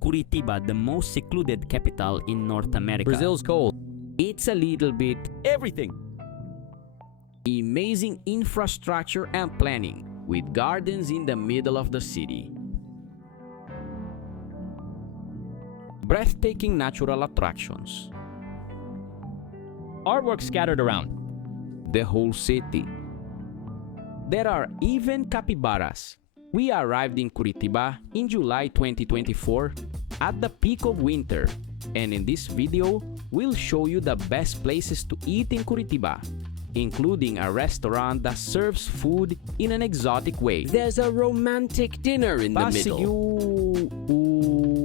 Curitiba, the most secluded capital in North America. Brazil's cold. It's a little bit Everything. amazing infrastructure and planning, with gardens in the middle of the city. Breathtaking natural attractions. Artwork scattered around. The whole city. There are even capybaras. We arrived in Curitiba in July 2024 at the peak of winter, and in this video, we'll show you the best places to eat in Curitiba, including a restaurant that serves food in an exotic way. There's a romantic dinner in the middle.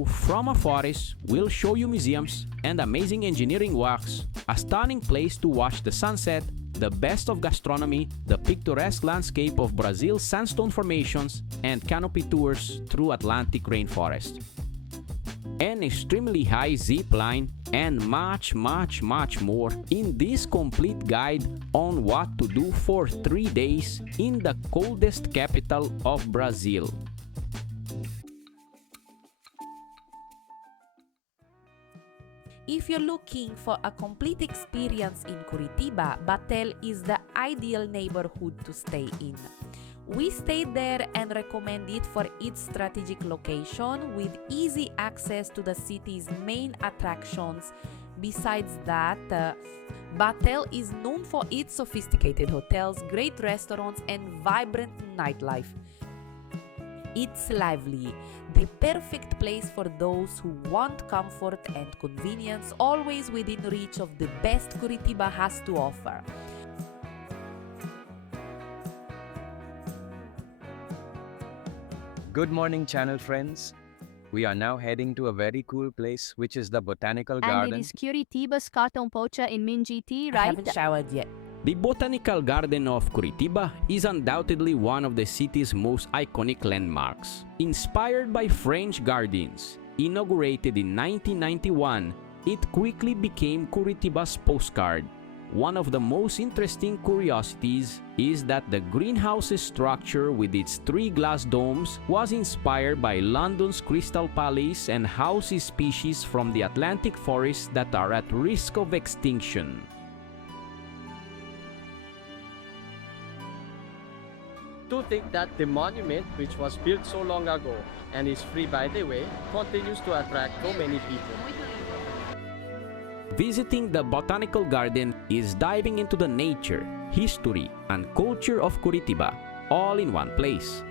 From a forest, we'll show you museums and amazing engineering works, a stunning place to watch the sunset, the best of gastronomy, the picturesque landscape of Brazil's sandstone formations, and canopy tours through Atlantic rainforest. An extremely high zip line, and much more in this complete guide on what to do for 3 days in the coldest capital of Brazil. If you're looking for a complete experience in Curitiba, Batel is the ideal neighborhood to stay in. We stayed there and recommend it for its strategic location with easy access to the city's main attractions. Besides that, Batel is known for its sophisticated hotels, great restaurants, and vibrant nightlife. It's lively, the perfect place for those who want comfort and convenience, always within reach of the best Curitiba has to offer. Good morning, channel friends. We are now heading to a very cool place, which is the Botanical Garden. And it is Curitiba's Cotton Pocha in Mingiti, I right? haven't showered yet. The Botanical Garden of Curitiba is undoubtedly one of the city's most iconic landmarks. Inspired by French gardens, inaugurated in 1991, it quickly became Curitiba's postcard. One of the most interesting curiosities is that the greenhouse structure with its 3 glass domes was inspired by London's Crystal Palace and houses species from the Atlantic forests that are at risk of extinction. To think that the monument, which was built so long ago and is free by the way, continues to attract so many people. Visiting the Botanical Garden is diving into the nature, history, and culture of Curitiba, all in one place.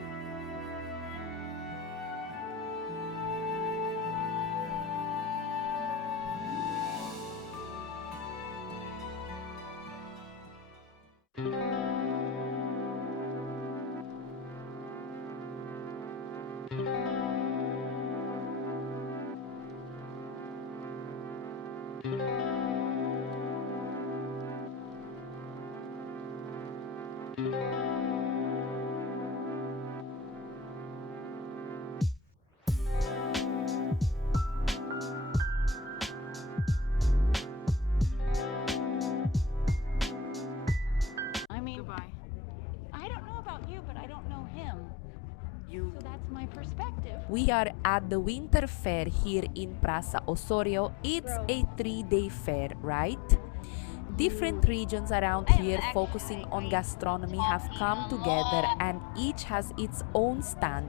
I mean, I don't know about you, but I don't know him. So that's my perspective. We are at the Winter Fair here in Praça Osório. It's a 3-day fair, right? Different regions around here focusing on gastronomy have come together and each has its own stand,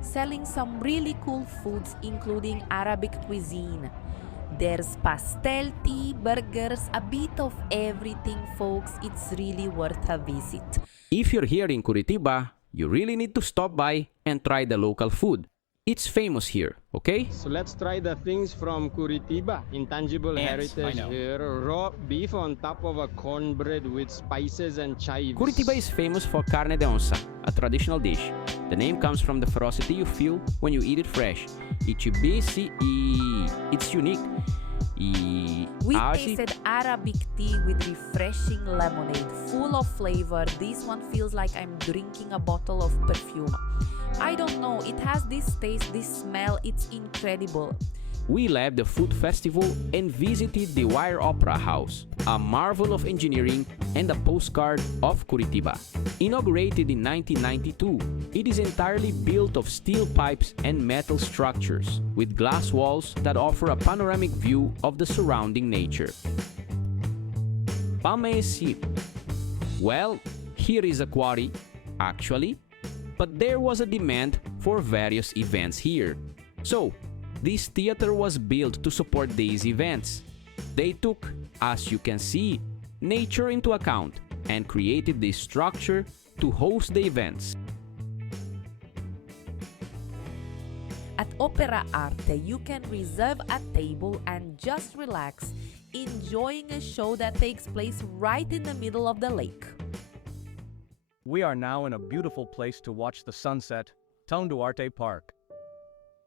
selling some really cool foods including Arabic cuisine. There's pastel, tea, burgers, a bit of everything, folks. It's really worth a visit. If you're here in Curitiba, you really need to stop by and try the local food. It's famous here, okay? So let's try the things from Curitiba. Intangible heritage here. Raw beef on top of a cornbread with spices and chives. Curitiba is famous for carne de onça, a traditional dish. The name comes from the ferocity you feel when you eat it fresh. It's unique. We tasted Arabic tea with refreshing lemonade, full of flavor. This one feels like I'm drinking a bottle of perfume. I don't know, it has this taste, this smell, it's incredible. we left the food festival and visited the Wire Opera House, a marvel of engineering and a postcard of Curitiba. Inaugurated in 1992, it is entirely built of steel pipes and metal structures, with glass walls that offer a panoramic view of the surrounding nature. Pamesi. Well, here is a quarry, actually, but there was a demand for various events here. So, this theater was built to support these events. They took, as you can see, nature into account and created this structure to host the events. At Opera Arte, you can reserve a table and just relax, enjoying a show that takes place right in the middle of the lake. We are now in a beautiful place to watch the sunset, Tanguá Park.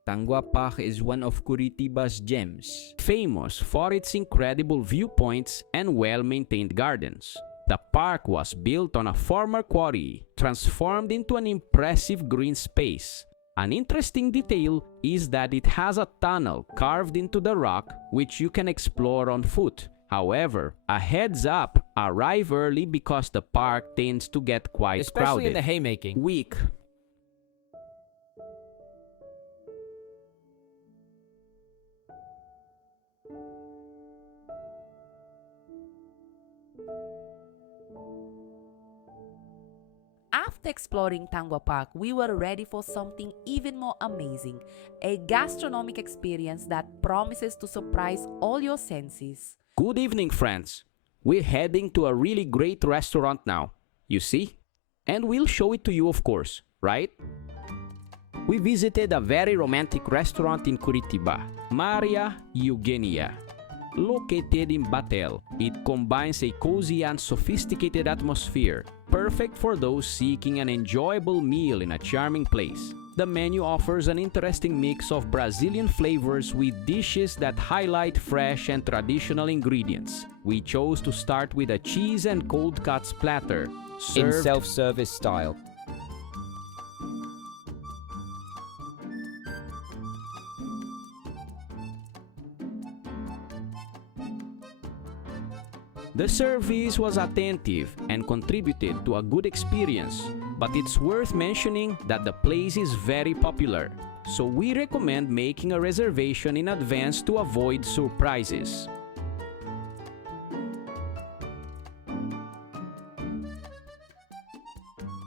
Tanguá Park is one of Curitiba's gems, famous for its incredible viewpoints and well-maintained gardens. The park was built on a former quarry, transformed into an impressive green space. An interesting detail is that it has a tunnel carved into the rock which you can explore on foot. However, a heads up, arrive early because the park tends to get quite Especially crowded. in the haymaking. Week. After exploring Tanguá Park, we were ready for something even more amazing, a gastronomic experience that promises to surprise all your senses. Good evening, friends. We're heading to a really great restaurant now, you see? And we'll show it to you, of course, right? We visited a very romantic restaurant in Curitiba, Maria Eugenia. Located in Batel, it combines a cozy and sophisticated atmosphere, perfect for those seeking an enjoyable meal in a charming place. The menu offers an interesting mix of Brazilian flavors with dishes that highlight fresh and traditional ingredients. We chose to start with a cheese and cold cuts platter, In served self-service style. The service was attentive and contributed to a good experience, but it's worth mentioning that the place is very popular, so we recommend making a reservation in advance to avoid surprises.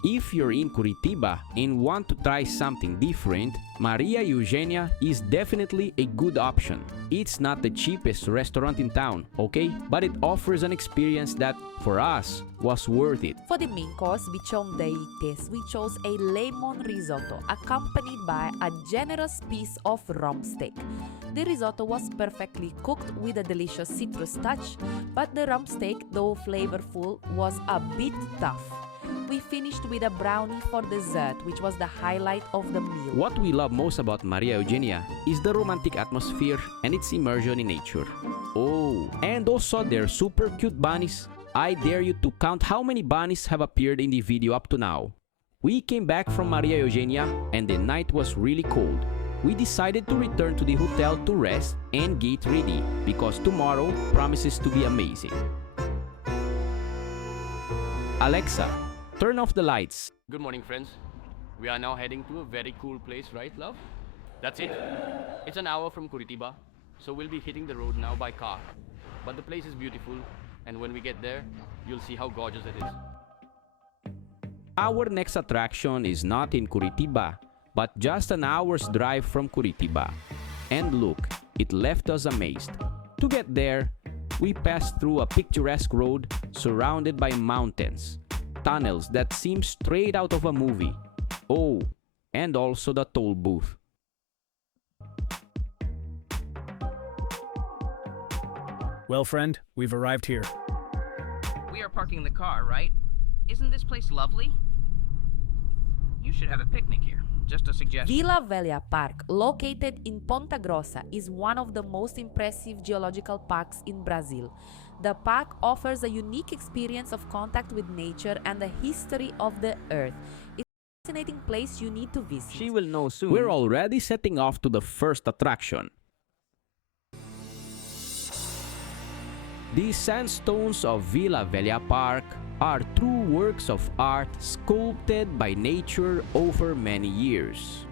If you're in Curitiba and want to try something different, Maria Eugenia is definitely a good option. It's not the cheapest restaurant in town, okay? But it offers an experience that, for us, was worth it. For the main course, bichon deites, we chose a lemon risotto accompanied by a generous piece of rump steak. The risotto was perfectly cooked with a delicious citrus touch, but the rump steak, though flavorful, was a bit tough. We finished with a brownie for dessert, which was the highlight of the meal. What we love most about Maria Eugenia is the romantic atmosphere and its immersion in nature. Oh, and also their super cute bunnies. I dare you to count how many bunnies have appeared in the video up to now. We came back from Maria Eugenia and the night was really cold. We decided to return to the hotel to rest and get ready because tomorrow promises to be amazing. Alexa, turn off the lights. Good morning, friends. We are now heading to a very cool place, right, love? That's it. It's an hour from Curitiba, so we'll be hitting the road now by car. But the place is beautiful, and when we get there, you'll see how gorgeous it is. Our next attraction is not in Curitiba, but just an hour's drive from Curitiba. And look, it left us amazed. To get there, we passed through a picturesque road surrounded by mountains, tunnels that seem straight out of a movie. Oh, and also the toll booth. Well, friend, we've arrived here. We are parking the car, right? Isn't this place lovely? You should have a picnic here. Just a suggestion. Vila Velha Park, located in Ponta Grossa, is one of the most impressive geological parks in Brazil. The park offers a unique experience of contact with nature and the history of the earth. It's a fascinating place you need to visit. She will know soon. We're already setting off to the first attraction. These sandstones of Vila Velha Park are true works of art sculpted by nature over many years.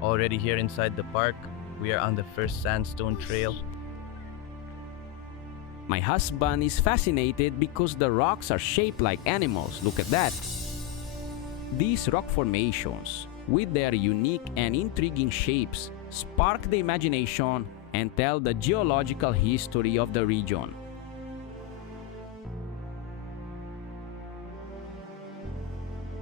Already here inside the park, we are on the first sandstone trail. My husband is fascinated because the rocks are shaped like animals. Look at that. These rock formations, with their unique and intriguing shapes, spark the imagination and tell the geological history of the region.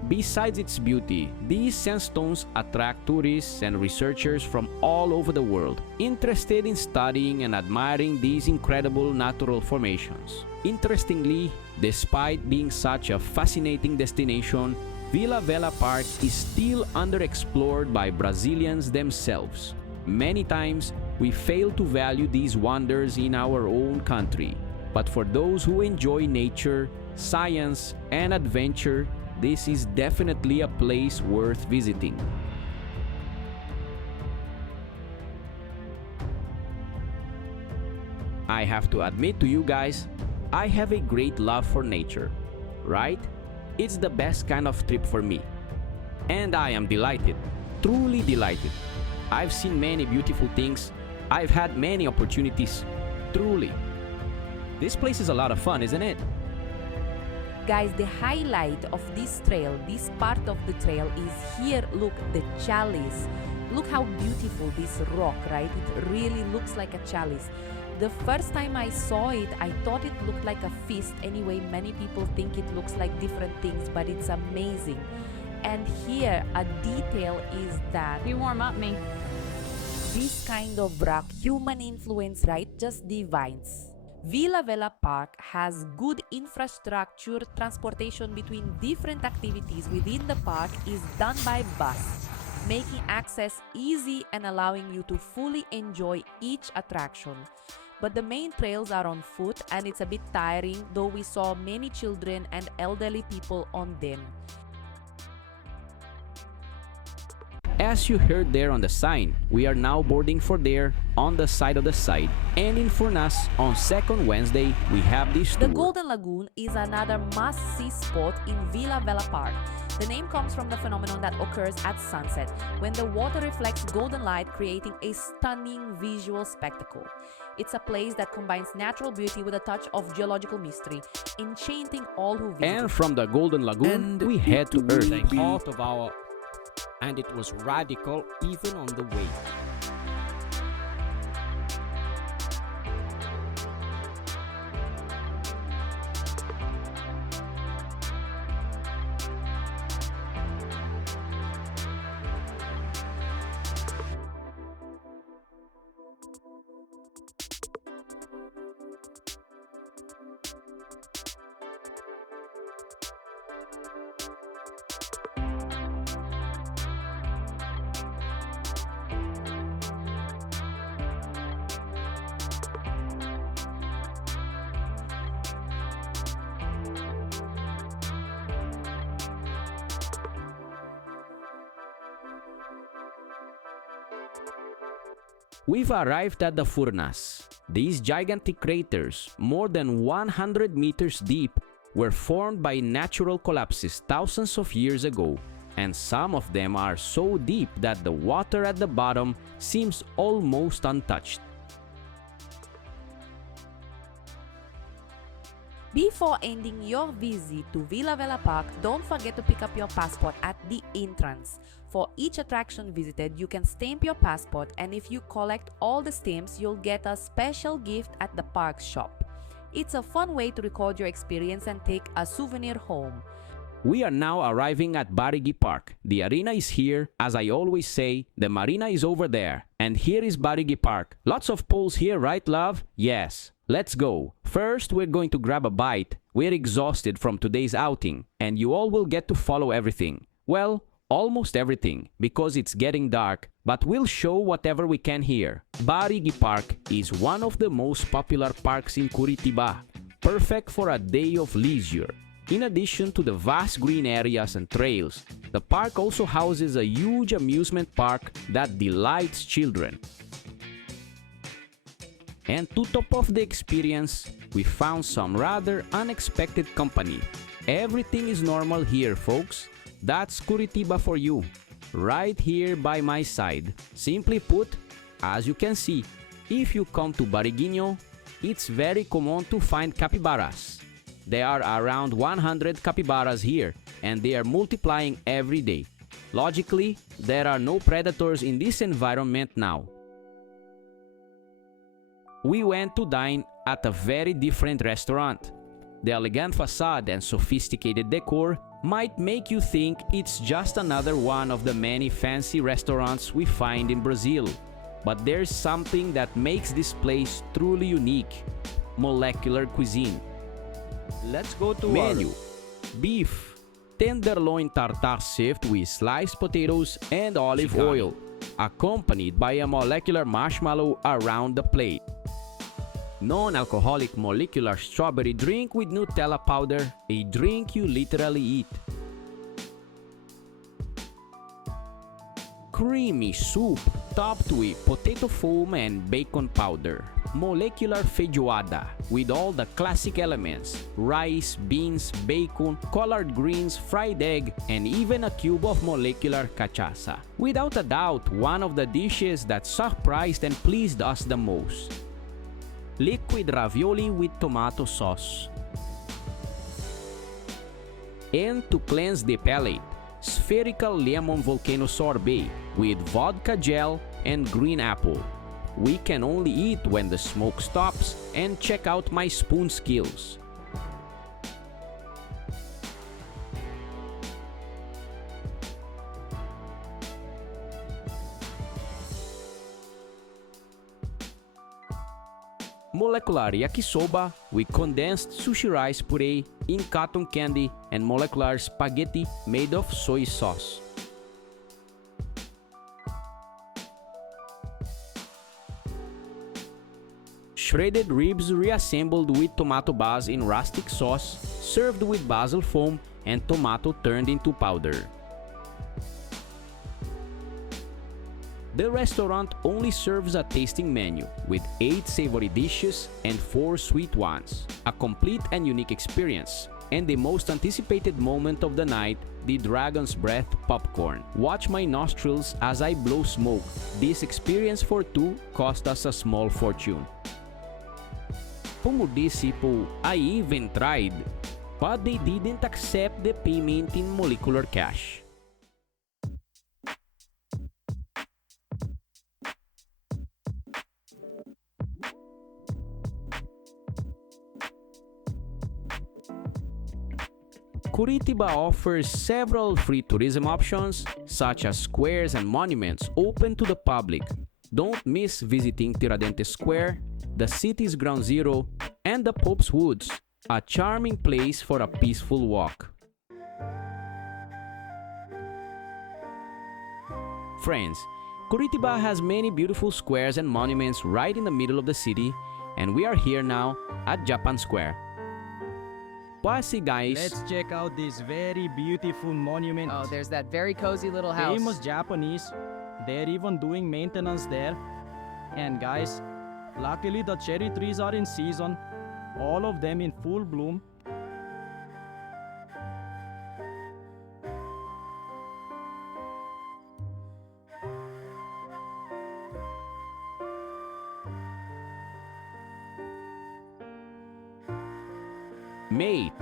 Besides its beauty, these sandstones attract tourists and researchers from all over the world, interested in studying and admiring these incredible natural formations. Interestingly, despite being such a fascinating destination, Vila Velha Park is still underexplored by Brazilians themselves. Many times, we fail to value these wonders in our own country. But for those who enjoy nature, science, and adventure, this is definitely a place worth visiting. I have to admit to you guys, I have a great love for nature, right? It's the best kind of trip for me. And I am delighted, truly delighted. I've seen many beautiful things. I've had many opportunities, truly. This place is a lot of fun, isn't it? Guys, the highlight of this trail, this part of the trail is here, look, the chalice. Look how beautiful this rock, right? It really looks like a chalice. The first time I saw it, I thought it looked like a fist. Anyway, many people think it looks like different things, but it's amazing. And here, a detail is that You warm up me. this kind of rock, human influence, right, just divines. Vila Velha Park has good infrastructure. Transportation between different activities within the park is done by bus, making access easy and allowing you to fully enjoy each attraction. But the main trails are on foot and it's a bit tiring, though we saw many children and elderly people on them. As you heard there on the sign, we are now boarding for there on the side of the side. And in Furnas, on second Wednesday, we have this The tour. Golden Lagoon is another must-see spot in Vila Velha Park. The name comes from the phenomenon that occurs at sunset, when the water reflects golden light, creating a stunning visual spectacle. It's a place that combines natural beauty with a touch of geological mystery, enchanting all who visit. And from the Golden Lagoon, we head to Earth. Part of our, and it was radical even on the way. We've arrived at the Furnas. These gigantic craters, more than 100 meters deep, were formed by natural collapses thousands of years ago, and some of them are so deep that the water at the bottom seems almost untouched. Before ending your visit to Vila Velha Park, don't forget to pick up your passport at the entrance. For each attraction visited, you can stamp your passport, and if you collect all the stamps, you'll get a special gift at the park shop. It's a fun way to record your experience and take a souvenir home. We are now arriving at Barigui Park. The arena is here. As I always say, the marina is over there. And here is Barigui Park. Lots of poles here, right, love? Yes. Let's go. First, we're going to grab a bite. We're exhausted from today's outing, and you all will get to follow everything. Well, almost everything, because it's getting dark, but we'll show whatever we can here. Barigui Park is one of the most popular parks in Curitiba, perfect for a day of leisure. In addition to the vast green areas and trails, the park also houses a huge amusement park that delights children. And to top off the experience, we found some rather unexpected company. Everything is normal here, folks. That's Curitiba for you, right here by my side. Simply put, as you can see, if you come to Bariguinho, it's very common to find capybaras. There are around 100 capybaras here, and they are multiplying every day. Logically, there are no predators in this environment now. We went to dine at a very different restaurant. The elegant facade and sophisticated decor might make you think it's just another one of the many fancy restaurants we find in Brazil. But there's something that makes this place truly unique: molecular cuisine. Let's go to Menu: beef, tenderloin tartare served with sliced potatoes and olive oil, accompanied by a molecular marshmallow around the plate. Non-alcoholic molecular strawberry drink with Nutella powder, a drink you literally eat. Creamy soup topped with potato foam and bacon powder. Molecular feijoada with all the classic elements: rice, beans, bacon, collard greens, fried egg, and even a cube of molecular cachaça. Without a doubt, one of the dishes that surprised and pleased us the most. Liquid ravioli with tomato sauce. And to cleanse the palate, spherical lemon volcano sorbet with vodka gel and green apple. We can only eat when the smoke stops, and check out my spoon skills. Molecular yakisoba with condensed sushi rice puree in cotton candy, and molecular spaghetti made of soy sauce. Shredded ribs reassembled with tomato base in rustic sauce, served with basil foam and tomato turned into powder. The restaurant only serves a tasting menu with 8 savory dishes and 4 sweet ones. A complete and unique experience. And the most anticipated moment of the night, the Dragon's Breath popcorn. Watch my nostrils as I blow smoke. This experience for 2 cost us a small fortune. Pumudis people, I even tried, but they didn't accept the payment in molecular cash. Curitiba offers several free tourism options, such as squares and monuments open to the public. Don't miss visiting Tiradentes Square, the city's ground zero, and the Pope's Woods, a charming place for a peaceful walk. Friends, Curitiba has many beautiful squares and monuments right in the middle of the city, and we are here now at Japan Square. Pasi, guys. Let's check out this very beautiful monument. Oh, there's that very cozy little house. Famous Japanese. They're even doing maintenance there. And guys, luckily the cherry trees are in season. All of them in full bloom. Mate,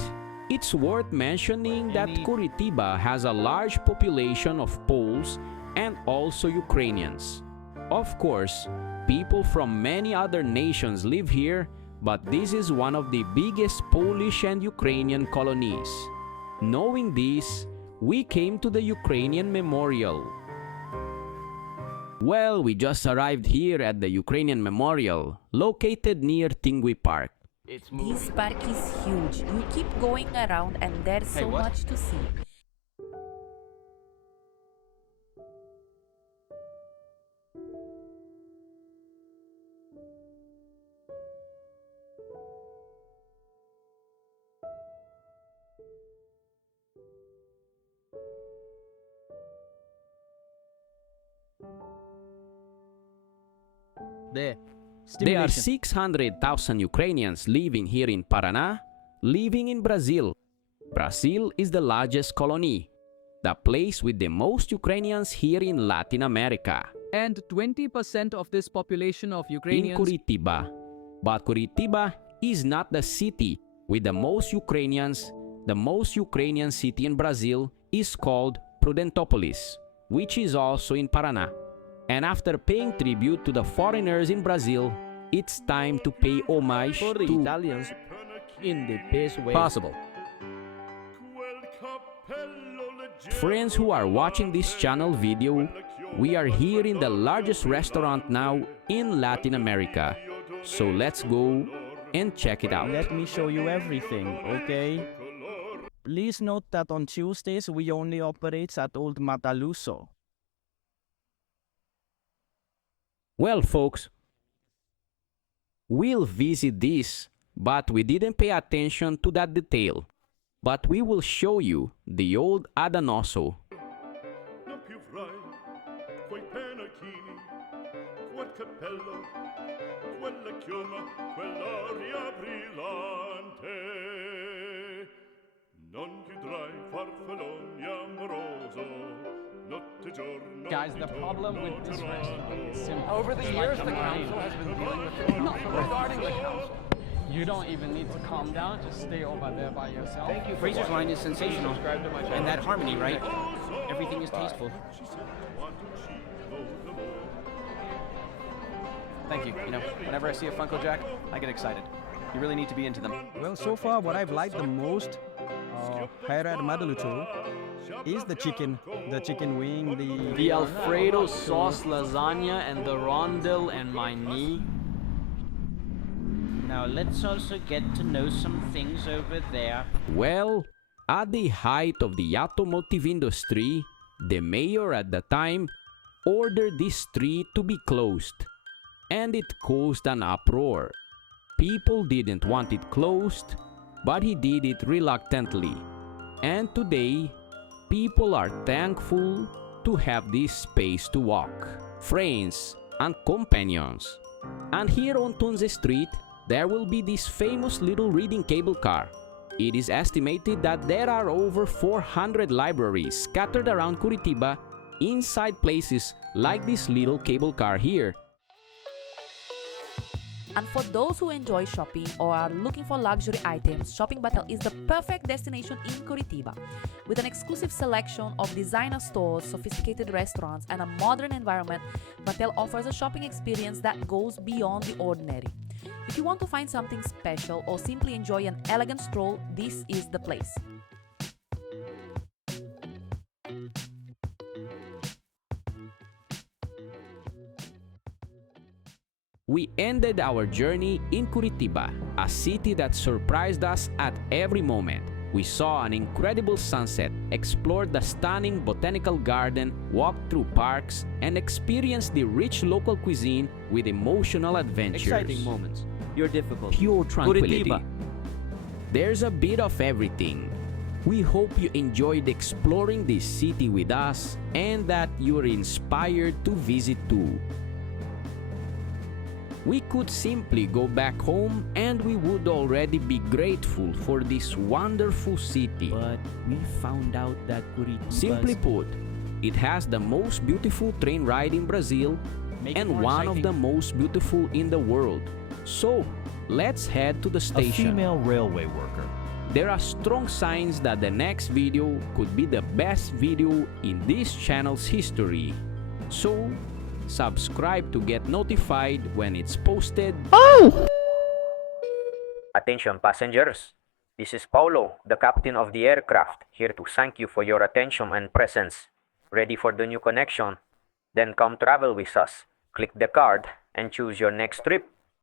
it's worth mentioning that Curitiba has a large population of Poles and also Ukrainians. Of course, people from many other nations live here, but this is one of the biggest Polish and Ukrainian colonies. Knowing this, we came to the Ukrainian Memorial. Well, we just arrived here at the Ukrainian Memorial, located near Tanguá Park. This park is huge. You keep going around and there's so much to see. There. There are Stimulation. 600,000 Ukrainians living here in Paraná, living in Brazil. Brazil is the largest colony, the place with the most Ukrainians here in Latin America. And 20% of this population of Ukrainians... In Curitiba. But Curitiba is not the city with the most Ukrainians. The most Ukrainian city in Brazil is called Prudentópolis, which is also in Paraná. And after paying tribute to the foreigners in Brazil, it's time to pay homage For the to Italians in the best way possible. Friends who are watching this channel video, we are here in the largest restaurant now in Latin America. So let's go and check it out. Let me show you everything, okay? Please note that on Tuesdays we only operate at Old Mataluso. Well, folks, we'll visit this, but we didn't pay attention to that detail. But we will show you the old Adanoso. Guys, the problem with this restaurant is simple. Over the years, the council has been dealing with it. Not regarding the council. You don't even need to calm down, just stay over there by yourself. Thank you. Fraser's line is sensational. And that harmony, right? Everything is tasteful. Thank you. You know, whenever I see a Funko Jack, I get excited. You really need to be into them. Well, so far what I've liked the most here at Madaluto is the chicken wing, The Alfredo sauce lasagna and the rondel and my knee. Now let's also get to know some things over there. Well, at the height of the automotive industry, the mayor at the time ordered this street to be closed, and it caused an uproar. People didn't want it closed, but he did it reluctantly. And today, people are thankful to have this space to walk, friends and companions. And here on Tunze Street, there will be this famous little reading cable car. It is estimated that there are over 400 libraries scattered around Curitiba inside places like this little cable car here. And for those who enjoy shopping or are looking for luxury items, Shopping Batel is the perfect destination in Curitiba. With an exclusive selection of designer stores, sophisticated restaurants, and a modern environment, Batel offers a shopping experience that goes beyond the ordinary. If you want to find something special or simply enjoy an elegant stroll, this is the place. We ended our journey in Curitiba, a city that surprised us at every moment. We saw an incredible sunset, explored the stunning Botanical Garden, walked through parks, and experienced the rich local cuisine with emotional adventures. Exciting moments. Your difficulty. Pure tranquility. Curitiba. There's a bit of everything. We hope you enjoyed exploring this city with us and that you're inspired to visit too. We could simply go back home and we would already be grateful for this wonderful city. But we found out that Curitiba... Simply put, it has the most beautiful train ride in Brazil and one of the most beautiful in the world. So, let's head to the station. A female railway worker. There are strong signs that the next video could be the best video in this channel's history. So, subscribe to get notified when it's posted. Oh! Attention passengers, this is Paulo, the captain of the aircraft, here to thank you for your attention and presence. Ready for the new connection? Then come travel with us. Click the card and choose your next trip.